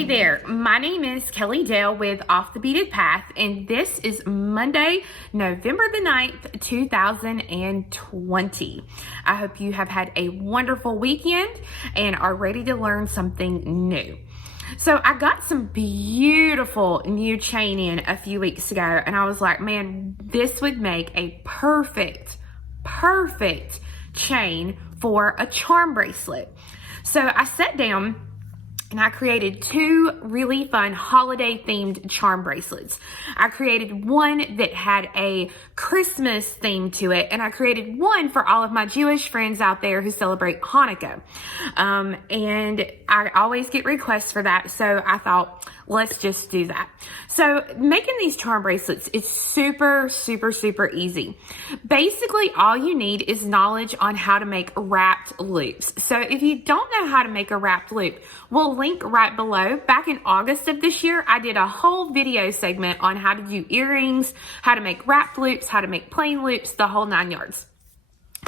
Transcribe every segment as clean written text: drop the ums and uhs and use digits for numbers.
Hey there, my name is Kelly Dale with Off the Beaded Path, and this is Monday, November the 9th, 2020. I hope you have had a wonderful weekend and are ready to learn something new. So I got some beautiful new chain in a few weeks ago, and I was like, man, this would make a perfect chain for a charm bracelet. So I sat down and I created two really fun holiday themed charm bracelets. I created one that had a Christmas theme to it, and I created one for all of my Jewish friends out there who celebrate Hanukkah. And I always get requests for that, so I thought, let's just do that. So making these charm bracelets is super easy. Basically, all you need is knowledge on how to make wrapped loops. So if you don't know how to make a wrapped loop, we'll link right below. Back in August of this year, I did a whole video segment on how to do earrings, how to make wrapped loops, how to make plain loops, the whole 9 yards.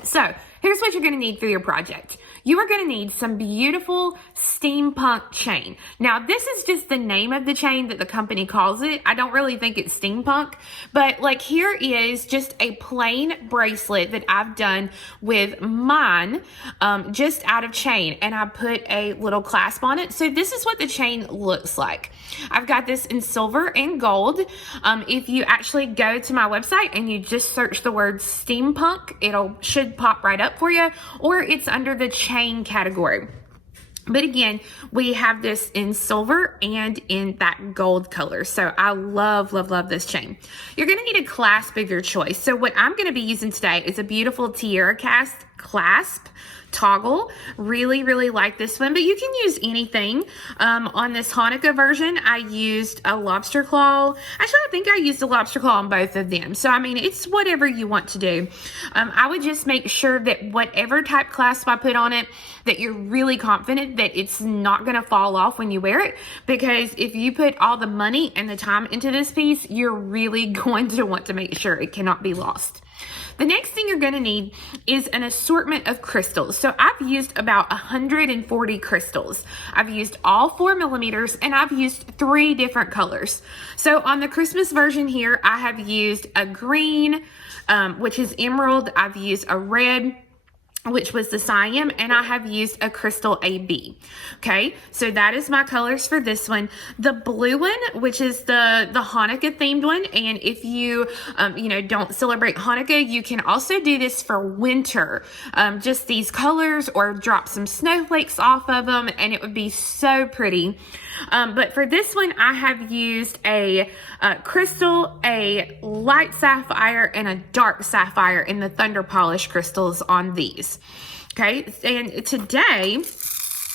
So here's what you're going to need for your project. You are going to need some beautiful steampunk chain. Now, this is just the name of the chain that the company calls it. I don't really think it's steampunk, but like here is just a plain bracelet that I've done with mine, just out of chain, and I put a little clasp on it. So this is what the chain looks like. I've got this in silver and gold. If you actually go to my website and you just search the word steampunk, should pop right up for you, or it's under the chain category. But again, we have this in silver and in that gold color. So I love this chain. You're going to need a clasp of your choice. So what I'm going to be using today is a beautiful tiara clasp toggle. Really like this one, but you can use anything. On this Hanukkah version, I used a lobster claw. Actually, I think I used a lobster claw on both of them. So, I mean, it's whatever you want to do. I would just make sure that whatever type clasp I put on it, that you're really confident that it's not going to fall off when you wear it, because if you put all the money and the time into this piece, you're really going to want to make sure it cannot be lost. The next thing you're going to need is an assortment of crystals. So I've used about 140 crystals. I've used all 4 millimeters, and I've used 3 different colors. So on the Christmas version here, I have used a green, which is emerald. I've used a red, which was the Siam, and I have used a crystal AB. Okay, so that is my colors for this one. The blue one, which is the Hanukkah themed one, and if you don't celebrate Hanukkah, you can also do this for winter. Just these colors, or drop some snowflakes off of them, and it would be so pretty. But for this one, I have used a crystal, a light sapphire, and a dark sapphire in the Thunder Polish crystals on these. Okay, and today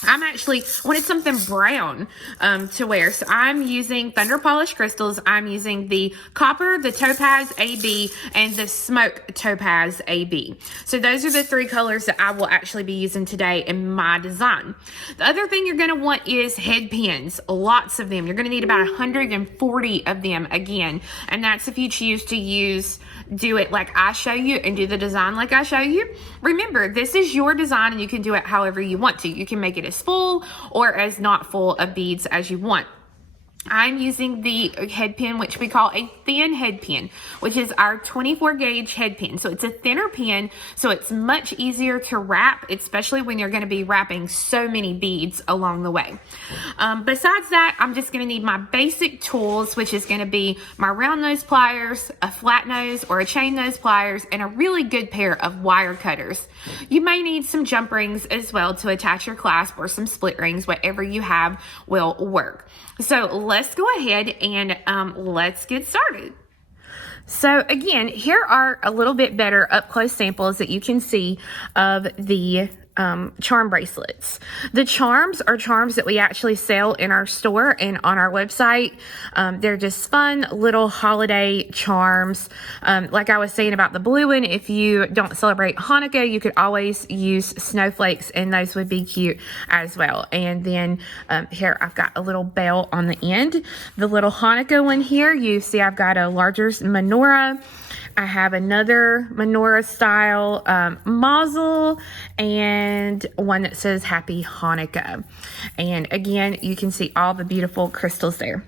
I'm actually wanted something brown to wear, so I'm using Thunder Polish crystals. I'm using the copper, the topaz AB, and the smoke topaz AB. So those are the 3 colors that I will actually be using today in my design. The other thing you're going to want is head pins, lots of them. You're going to need about 140 of them again, and that's if you choose to do it like I show you and do the design like I show you. Remember, this is your design, and you can do it however you want to. You can make it as full or as not full of beads as you want. I'm using the head pin, which we call a thin head pin, which is our 24 gauge head pin. So it's a thinner pin, so it's much easier to wrap, especially when you're going to be wrapping so many beads along the way. Besides that, I'm just going to need my basic tools, which is going to be my round nose pliers, a flat nose or a chain nose pliers, and a really good pair of wire cutters. You may need some jump rings as well to attach your clasp, or some split rings, whatever you have will work. So let's go ahead and let's get started. So again, here are a little bit better up close samples that you can see of the charm bracelets. The charms are charms that we actually sell in our store and on our website. They're just fun little holiday charms. Like I was saying about the blue one, if you don't celebrate Hanukkah, you could always use snowflakes, and those would be cute as well. And then here I've got a little bell on the end. The little Hanukkah one here, you see I've got a larger menorah. I have another menorah style mazel, and and one that says Happy Hanukkah. And again, you can see all the beautiful crystals there.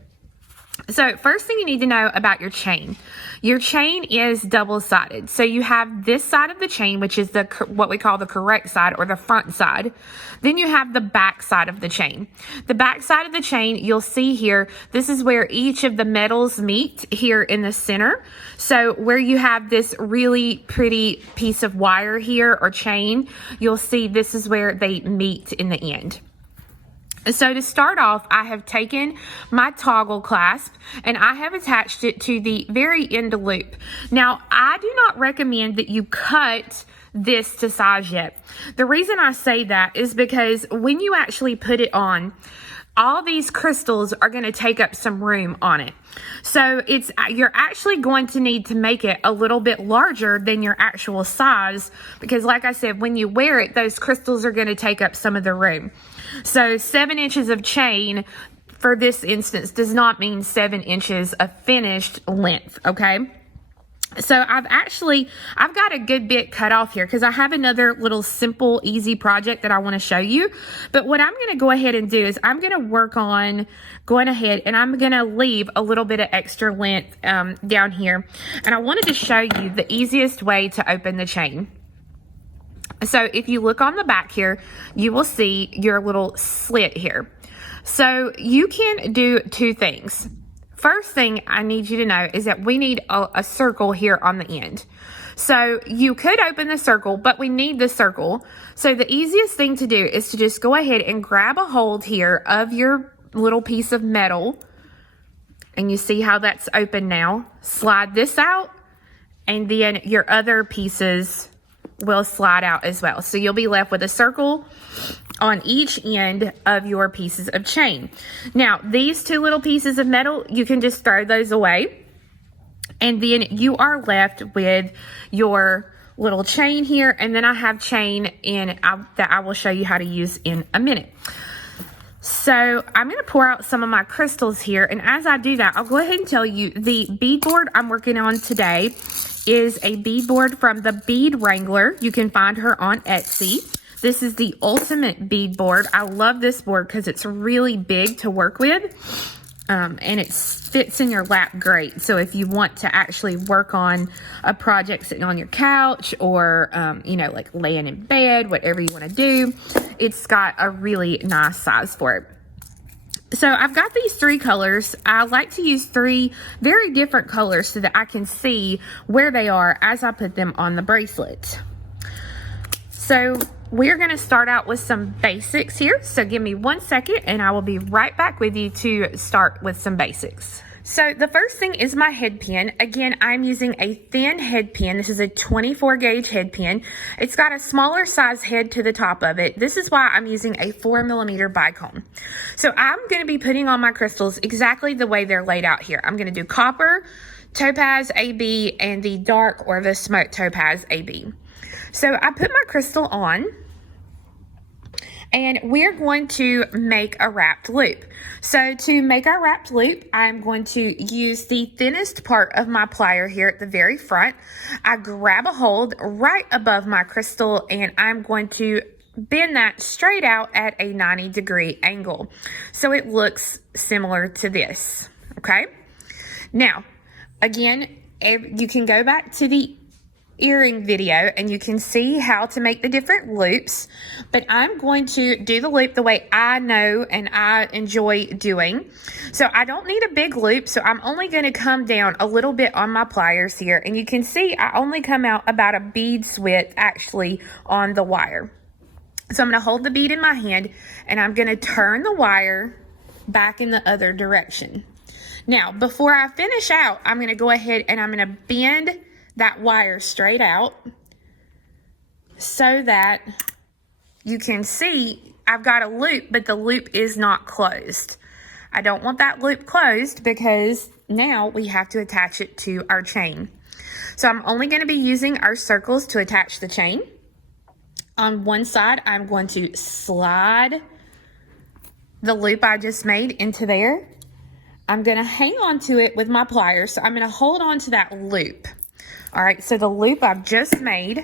So first thing you need to know about your chain. Your chain is double-sided. So you have this side of the chain, which is what we call the correct side or the front side. Then you have the back side of the chain. The back side of the chain, you'll see here, this is where each of the metals meet here in the center. So where you have this really pretty piece of wire here or chain, you'll see this is where they meet in the end. So to start off, I have taken my toggle clasp and I have attached it to the very end loop. Now, I do not recommend that you cut this to size yet. The reason I say that is because when you actually put it on, all these crystals are going to take up some room on it. So you're actually going to need to make it a little bit larger than your actual size, because like I said, when you wear it, those crystals are going to take up some of the room. So 7 inches of chain for this instance does not mean 7 inches of finished length, okay? So I've got a good bit cut off here because I have another little simple, easy project that I want to show you. But what I'm going to go ahead and do is I'm going to work on going ahead and I'm going to leave a little bit of extra length down here. And I wanted to show you the easiest way to open the chain. So if you look on the back here, you will see your little slit here. So you can do 2 things. First thing I need you to know is that we need a circle here on the end. So you could open the circle, but we need the circle. So the easiest thing to do is to just go ahead and grab a hold here of your little piece of metal. And you see how that's open now. Slide this out, and then your other pieces will slide out as well. So you'll be left with a circle on each end of your pieces of chain. Now, these 2 little pieces of metal, you can just throw those away. And then you are left with your little chain here. And then I have chain that I will show you how to use in a minute. So I'm going to pour out some of my crystals here. And as I do that, I'll go ahead and tell you the beadboard I'm working on today is a beadboard from the Bead Wrangler. You can find her on Etsy. This is the ultimate bead board. I love this board because it's really big to work with. And it fits in your lap great. So if you want to actually work on a project sitting on your couch or, like laying in bed, whatever you want to do, it's got a really nice size for it. So I've got these 3 colors. I like to use 3 very different colors so that I can see where they are as I put them on the bracelet. So we're going to start out with some basics here. So give me 1 second and I will be right back with you to start with some basics. So the first thing is my head pin. Again, I'm using a thin head pin. This is a 24 gauge head pin. It's got a smaller size head to the top of it. This is why I'm using a 4mm bicone. So I'm going to be putting on my crystals exactly the way they're laid out here. I'm going to do copper, topaz AB, and the dark or the smoked topaz AB. So I put my crystal on, and we're going to make a wrapped loop. So to make our wrapped loop, I'm going to use the thinnest part of my plier here at the very front. I grab a hold right above my crystal, and I'm going to bend that straight out at a 90-degree angle. So it looks similar to this, okay? Now, again, you can go back to the earring video and you can see how to make the different loops, but I'm going to do the loop the way I know and I enjoy doing. So I don't need a big loop, so I'm only going to come down a little bit on my pliers here, and you can see I only come out about a bead's width actually on the wire. So I'm going to hold the bead in my hand and I'm going to turn the wire back in the other direction. Now, before I finish out, I'm going to go ahead and I'm going to bend that wire straight out so that you can see I've got a loop, but the loop is not closed. I don't want that loop closed because now we have to attach it to our chain. So I'm only going to be using our circles to attach the chain. On one side, I'm going to slide the loop I just made into there. I'm going to hang on to it with my pliers. So I'm going to hold on to that loop. All right, so the loop I've just made,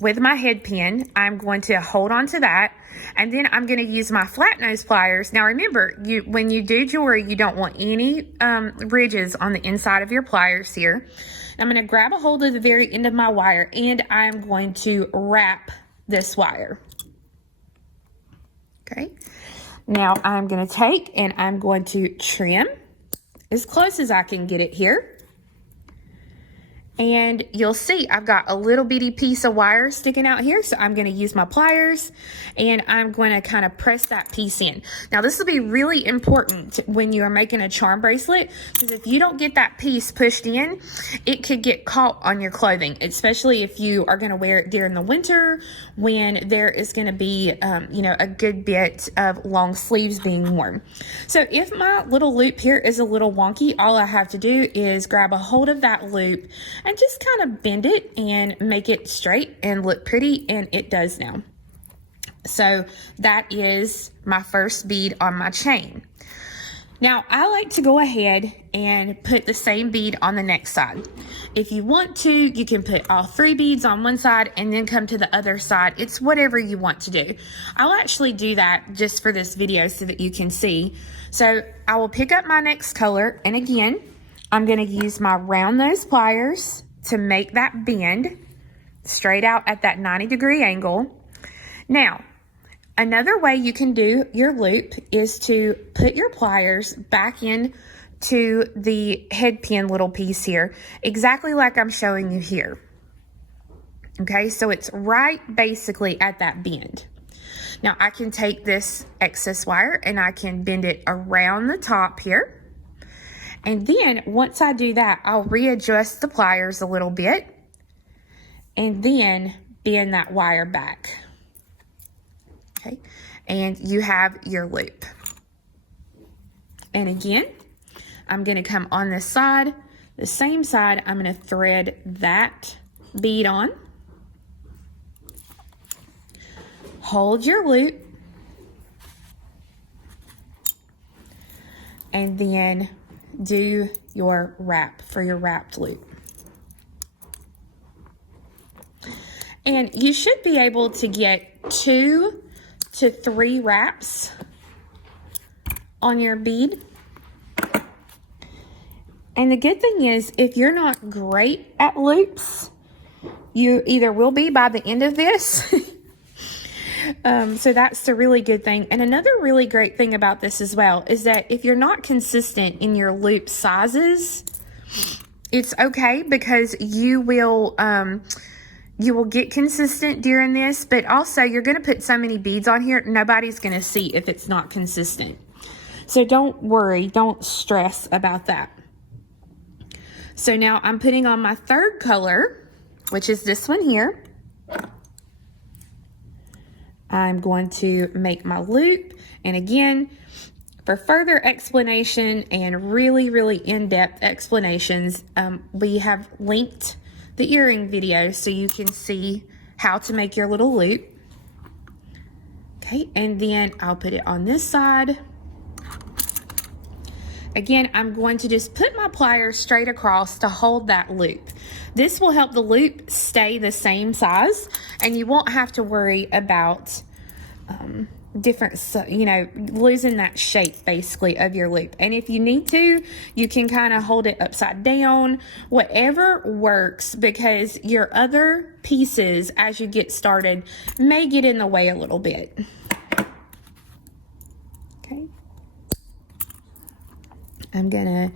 with my head pin, I'm going to hold on to that, and then I'm going to use my flat nose pliers. Now remember, when you do jewelry, you don't want any ridges on the inside of your pliers here. I'm going to grab a hold of the very end of my wire, and I'm going to wrap this wire. Okay, now I'm going to take and I'm going to trim as close as I can get it here. And you'll see I've got a little bitty piece of wire sticking out here. So I'm going to use my pliers and I'm going to kind of press that piece in. Now this will be really important when you are making a charm bracelet, because if you don't get that piece pushed in, it could get caught on your clothing, especially if you are going to wear it during the winter when there is going to be, you know, a good bit of long sleeves being worn. So if my little loop here is a little wonky, all I have to do is grab a hold of that loop and just kind of bend it and make it straight and look pretty, and it does now. So that is my first bead on my chain. Now I like to go ahead and put the same bead on the next side. If you want to, you can put all 3 beads on one side and then come to the other side. It's whatever you want to do. I'll actually do that just for this video so that you can see. So I will pick up my next color, and again, I'm going to use my round nose pliers to make that bend straight out at that 90-degree angle. Now, another way you can do your loop is to put your pliers back in to the head pin little piece here, exactly like I'm showing you here. Okay, so it's right basically at that bend. Now I can take this excess wire and I can bend it around the top here. And then once I do that, I'll readjust the pliers a little bit and then bend that wire back. Okay, and you have your loop. And again, I'm going to come on this side, the same side, I'm going to thread that bead on. Hold your loop. And then do your wrap for your wrapped loop. And you should be able to get 2 to 3 wraps on your bead. And the good thing is, if you're not great at loops, you either will be by the end of this. So that's the really good thing. And another really great thing about this as well is that if you're not consistent in your loop sizes, it's okay, because you will get consistent during this, but also you're going to put so many beads on here, nobody's going to see if it's not consistent. So don't worry, don't stress about that. So now I'm putting on my third color, which is this one here. I'm going to make my loop, and again, for further explanation and really, really in-depth explanations, we have linked the earring video so you can see how to make your little loop. Okay, and then I'll put it on this side. Again, I'm going to just put my pliers straight across to hold that loop. This will help the loop stay the same size, and you won't have to worry about losing that shape basically of your loop. And if you need to, you can kind of hold it upside down, whatever works, because your other pieces as you get started may get in the way a little bit. Okay. I'm gonna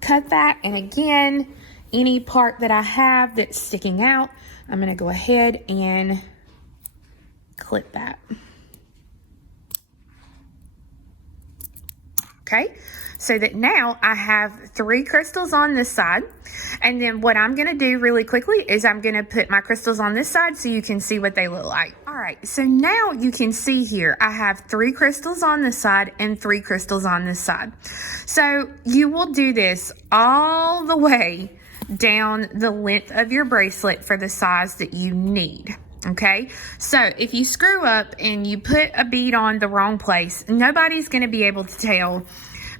cut that, and again, any part that I have that's sticking out, I'm gonna go ahead and clip that. Okay, so that now I have 3 crystals on this side, and then what I'm gonna do really quickly is I'm gonna put my crystals on this side so you can see what they look like. All right, so now you can see here I have 3 crystals on this side and 3 crystals on this side. So you will do this all the way down the length of your bracelet for the size that you need. Okay, so if you screw up and you put a bead on the wrong place, nobody's going to be able to tell,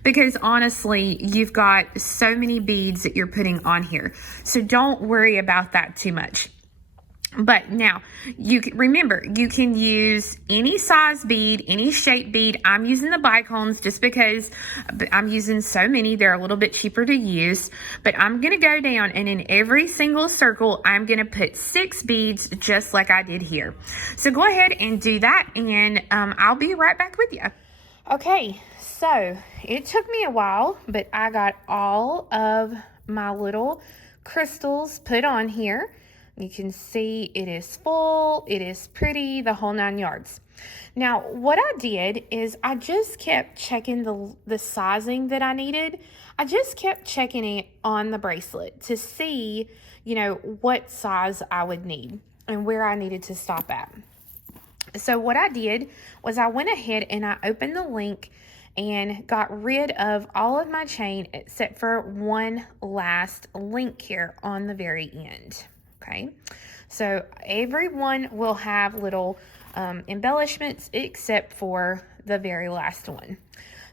because honestly, you've got so many beads that you're putting on here. So don't worry about that too much. But now, remember, you can use any size bead, any shape bead. I'm using the bicones just because I'm using so many. They're a little bit cheaper to use. But I'm going to go down, and in every single circle, I'm going to put 6 beads just like I did here. So go ahead and do that, and I'll be right back with you. Okay, so it took me a while, but I got all of my little crystals put on here. You can see it is full, it is pretty, the whole 9 yards. Now, what I did is I just kept checking the sizing that I needed. I just kept checking it on the bracelet to see, you know, what size I would need and where I needed to stop at. So what I did was I went ahead and I opened the link and got rid of all of my chain except for one last link here on the very end. Okay, so everyone will have little embellishments except for the very last one.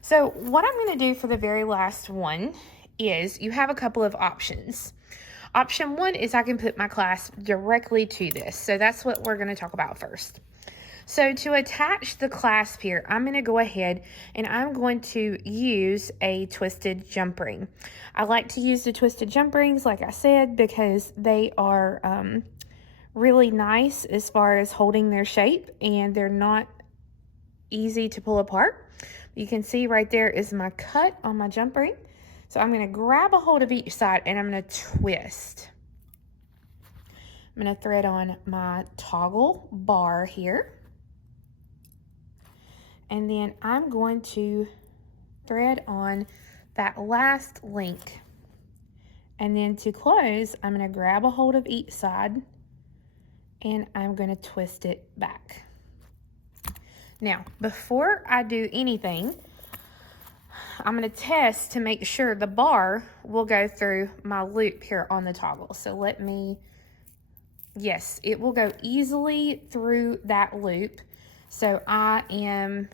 So what I'm going to do for the very last one is you have a couple of options. Option 1 is I can put my clasp directly to this. So that's what we're going to talk about first. So to attach the clasp here, I'm going to go ahead and I'm going to use a twisted jump ring. I like to use the twisted jump rings, like I said, because they are really nice as far as holding their shape, and they're not easy to pull apart. You can see right there is my cut on my jump ring. So I'm going to grab a hold of each side and I'm going to twist. I'm going to thread on my toggle bar here. And then I'm going to thread on that last link. And then to close, I'm going to grab a hold of each side and I'm going to twist it back. Now, before I do anything, I'm going to test to make sure the bar will go through my loop here on the toggle. So yes, it will go easily through that loop. So I am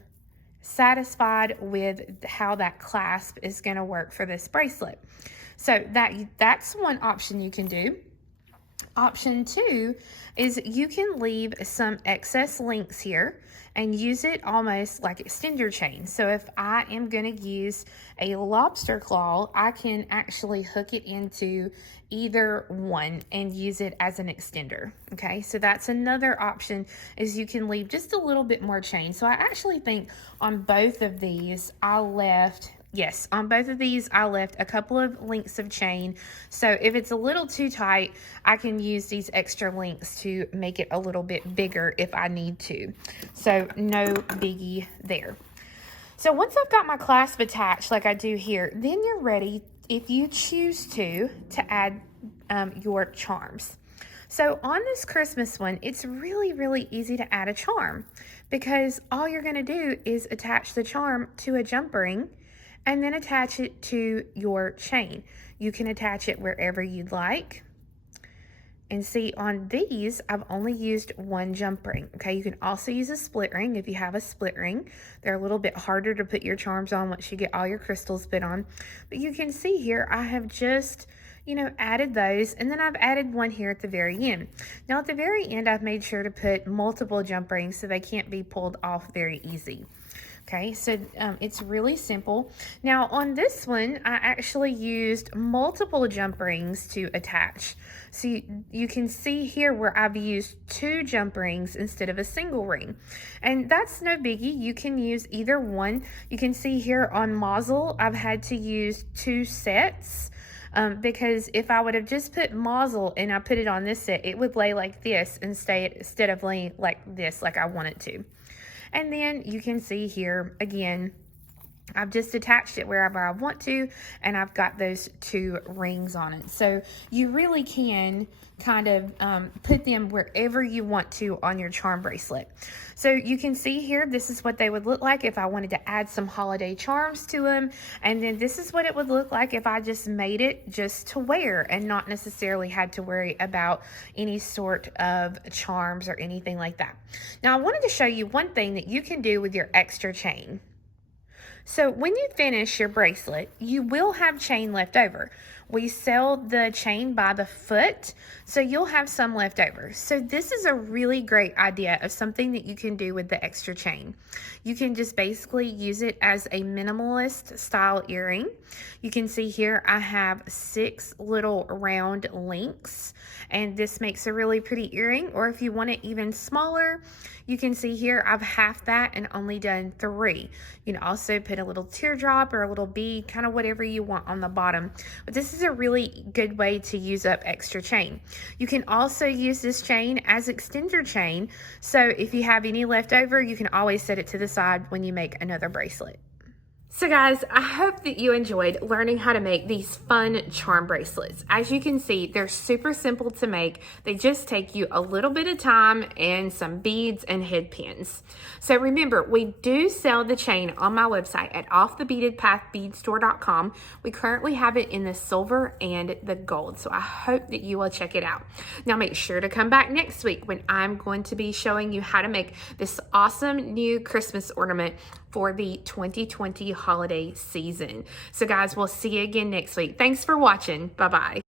satisfied with how that clasp is going to work for this bracelet. So that's one option you can do. Option 2 is you can leave some excess links here and use it almost like extender chain. So if I am going to use a lobster claw, I can actually hook it into either one and use it as an extender. Okay, so that's another option, is you can leave just a little bit more chain. So I actually think on both of these on both of these, I left a couple of links of chain. So if it's a little too tight, I can use these extra links to make it a little bit bigger if I need to. So no biggie there. So once I've got my clasp attached like I do here, then you're ready, if you choose to add your charms. So on this Christmas one, it's really, really easy to add a charm, because all you're going to do is attach the charm to a jump ring and then attach it to your chain. You can attach it wherever you'd like. And see, on these, I've only used one jump ring. Okay, you can also use a split ring if you have a split ring. They're a little bit harder to put your charms on once you get all your crystals put on. But you can see here, I have just, added those, and then I've added one here at the very end. Now at the very end, I've made sure to put multiple jump rings so they can't be pulled off very easy. Okay, so it's really simple. Now on this one, I actually used multiple jump rings to attach. So you can see here where I've used 2 jump rings instead of a single ring. And that's no biggie. You can use either one. You can see here on muzzle, I've had to use 2 sets. Because if I would have just put muzzle and I put it on this set, it would lay like this instead of laying like this, like I want it to. And then you can see here, again, I've just attached it wherever I want to, and I've got those 2 rings on it. So you really can kind of put them wherever you want to on your charm bracelet. So you can see here, this is what they would look like if I wanted to add some holiday charms to them. And then this is what it would look like if I just made it just to wear and not necessarily had to worry about any sort of charms or anything like that. Now I wanted to show you one thing that you can do with your extra chain. So when you finish your bracelet, you will have chain left over. We sell the chain by the foot, so you'll have some left over. So this is a really great idea of something that you can do with the extra chain. You can just basically use it as a minimalist style earring. You can see here I have 6 little round links, and this makes a really pretty earring. Or if you want it even smaller, you can see here I've half that and only done 3. You can also put a little teardrop or a little bead, kind of whatever you want on the bottom. But this is a really good way to use up extra chain. You can also use this chain as extender chain, so if you have any left over, you can always set it to the side when you make another bracelet. So guys, I hope that you enjoyed learning how to make these fun charm bracelets. As you can see, they're super simple to make. They just take you a little bit of time and some beads and headpins. So remember, we do sell the chain on my website at offthebeadedpathbeadstore.com. We currently have it in the silver and the gold, so I hope that you will check it out. Now make sure to come back next week when I'm going to be showing you how to make this awesome new Christmas ornament for the 2020 holiday season. So guys, we'll see you again next week. Thanks for watching. Bye-bye.